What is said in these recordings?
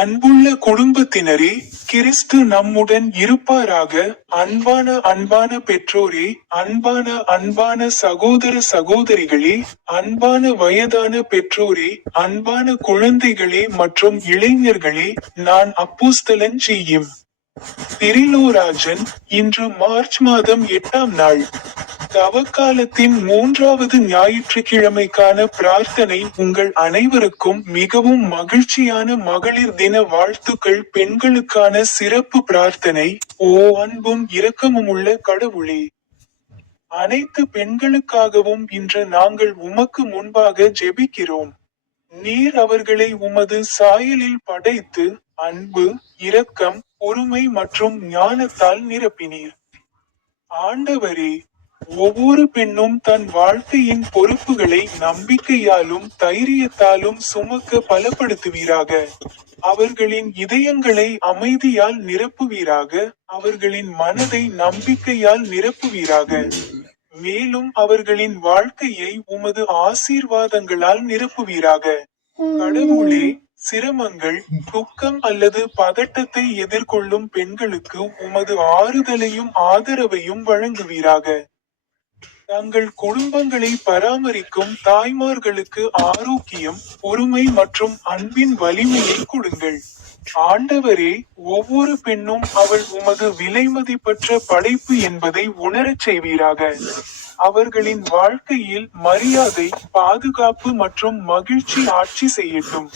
அன்புள்ள குடும்பத்தினரே, கிறிஸ்து நம்முடன் இருப்பாராக. அன்பான பெற்றோரே, அன்பான சகோதர சகோதரிகளே, அன்பான வயதான பெற்றோரே, அன்பான குழந்தைகளே மற்றும் இளைஞர்களே, நான் அப்போஸ்தலன் ஜி.எம். திரிலோராஜன். இன்று மார்ச் மாதம் 8ஆம் நாள். தவக்காலத்தின் 3வது ஞாயிற்றுக்கிழமைக்கான பிரார்த்தனை. உங்கள் அனைவருக்கும் மிகவும் மகிழ்ச்சியான மகளிர் தின வாழ்த்துக்கள். பெண்களுக்கான சிறப்பு பிரார்த்தனை. ஓ அன்பும் இரக்கமுமுள்ள கடவுளே, அனைத்து பெண்களுக்காகவும் இன்று நாங்கள் உமக்கு முன்பாக ஜெபிக்கிறோம். நீர் அவர்களை உமது சாயலில் படைத்து அன்பு, இரக்கம், பொறுமை மற்றும் ஞானத்தால் நிரப்பினீர். ஆண்டவரே, ஒவ்வொரு பெண்ணும் தன் வாழ்க்கையின் பொறுப்புகளை நம்பிக்கையாலும் தைரியத்தாலும் சுமக்க பலப்படுத்துவீராக. அவர்களின் இதயங்களை அமைதியால் நிரப்புவீராக. அவர்களின் மனதை நம்பிக்கையால் நிரப்புவீராக. மேலும் அவர்களின் வாழ்க்கையை உமது ஆசீர்வாதங்களால் நிரப்புவீராக. கடவுளே, சிரமங்கள், துக்கம் அல்லது பதட்டத்தை எதிர்கொள்ளும் பெண்களுக்கு உமது ஆறுதலையும் ஆதரவையும் வழங்குவீராக. தங்கள் குடும்பங்களை பராமரிக்கும் தாய்மார்களுக்கு ஆரோக்கியம், பொறுமை மற்றும் அன்பின் வலிமையை கொடுங்கள். ஆண்டவரே, ஒவ்வொரு பெண்ணும் அவள் உமது விலைமதிப்பற்ற படைப்பு என்பதை உணரச் செய்வீராக. அவர்களின் வாழ்க்கையில் மரியாதை, பாதுகாப்பு மற்றும் மகிழ்ச்சி ஆட்சி செய்யட்டும்.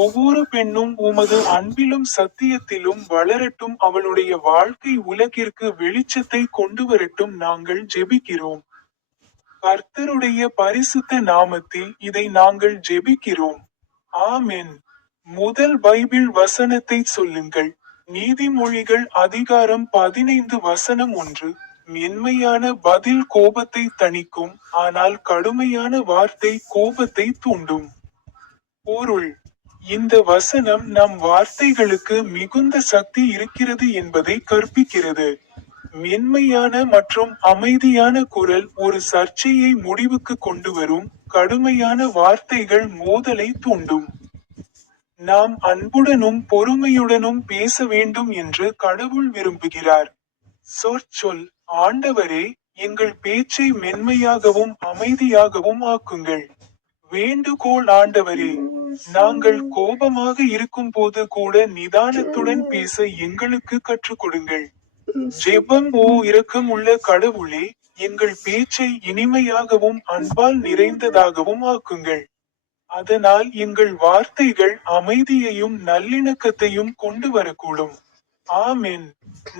ஒவ்வொரு பெண்ணும் உமது அன்பிலும் சத்தியத்திலும் வளரட்டும். அவளுடைய வாழ்க்கை உலகிற்கு வெளிச்சத்தை கொண்டு வரட்டும். நாங்கள் ஜெபிக்கிறோம். கர்த்தருடைய பரிசுத்த நாமத்தில் இதை நாங்கள் ஜெபிக்கிறோம். ஆமென். முதல் பைபிள் வசனத்தை சொல்லுங்கள். நீதிமொழிகள் அதிகாரம் 15 வசனம் 1. மென்மையான பதில் கோபத்தை தணிக்கும், ஆனால் கடுமையான வார்த்தை கோபத்தை தூண்டும். பொருள்: இந்த வசனம் நம் வார்த்தைகளுக்கு மிகுந்த சக்தி இருக்கிறது என்பதை கற்பிக்கிறது. மென்மையான மற்றும் அமைதியான குரல் ஒரு சர்ச்சையை முடிவுக்கு கொண்டு வரும். கடுமையான வார்த்தைகள் மோதலை தூண்டும். நாம் அன்புடனும் பொறுமையுடனும் பேச வேண்டும் என்று கடவுள் விரும்புகிறார். சொற்சொல்: ஆண்டவரே, எங்கள் பேச்சை மென்மையாகவும் அமைதியாகவும் ஆக்குங்கள். வேண்டுகோள்: ஆண்டவரே, நாங்கள் கோபமாக இருக்கும்போது கூட நிதானத்துடன் பேச எங்களுக்கு கற்றுக் கொடுங்கள். ஜெபம்: ஓ இரக்கமுள்ள கடவுளே, எங்கள் பேச்சை இனிமையாகவும் அன்பால் நிறைந்ததாகவும் ஆக்குங்கள். அதனால் எங்கள் வார்த்தைகள் அமைதியையும் நல்லிணக்கத்தையும் கொண்டு வரக்கூடும். ஆமென்.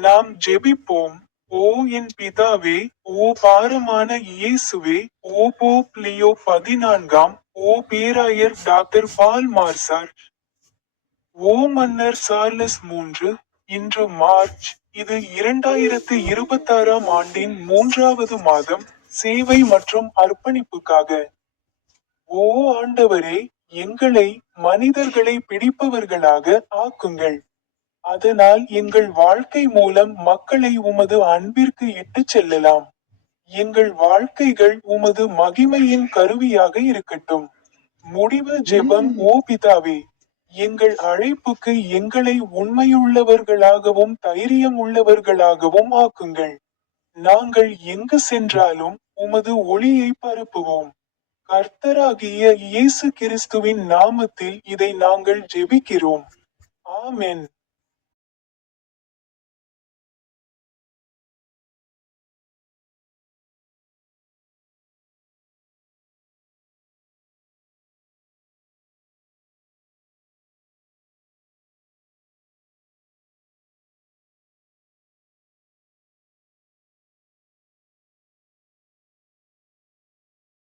நாம் ஜெபிப்போம். ஓ என் பிதாவே, ஓ பாரமான இயேசுவே, ஓ போப் லியோ 14ஆம், ஓ பேராயர் டாக்டர் பால் மார்சார், ஓ மன்னர் சார்லஸ் 3. இன்று மார்ச். இது 2026ஆம் ஆண்டின் 3வது மாதம். சேவை மற்றும் அர்ப்பணிப்புக்காக. ஓ ஆண்டவரே, எங்களை மனிதர்களை பிடிப்பவர்களாக ஆக்குங்கள். அதனால் எங்கள் வாழ்க்கை மூலம் மக்களை உமது அன்பிற்கு இட்டுச் செல்லலாம். எங்கள் வாழ்க்கைகள் உமது மகிமையின் கருவியாக இருக்கட்டும். முடிவு ஜெபம்: ஓ பிதாவே, எங்கள் அழைப்புக்கு எங்களை உண்மையுள்ளவர்களாகவும் தைரியமுள்ளவர்களாகவும் ஆக்குங்கள். நாங்கள் எங்கு சென்றாலும் உமது ஒளியை பரப்புவோம். கர்த்தராகிய இயேசு கிறிஸ்துவின் நாமத்தில் இதை நாங்கள் ஜெபிக்கிறோம். ஆமென்.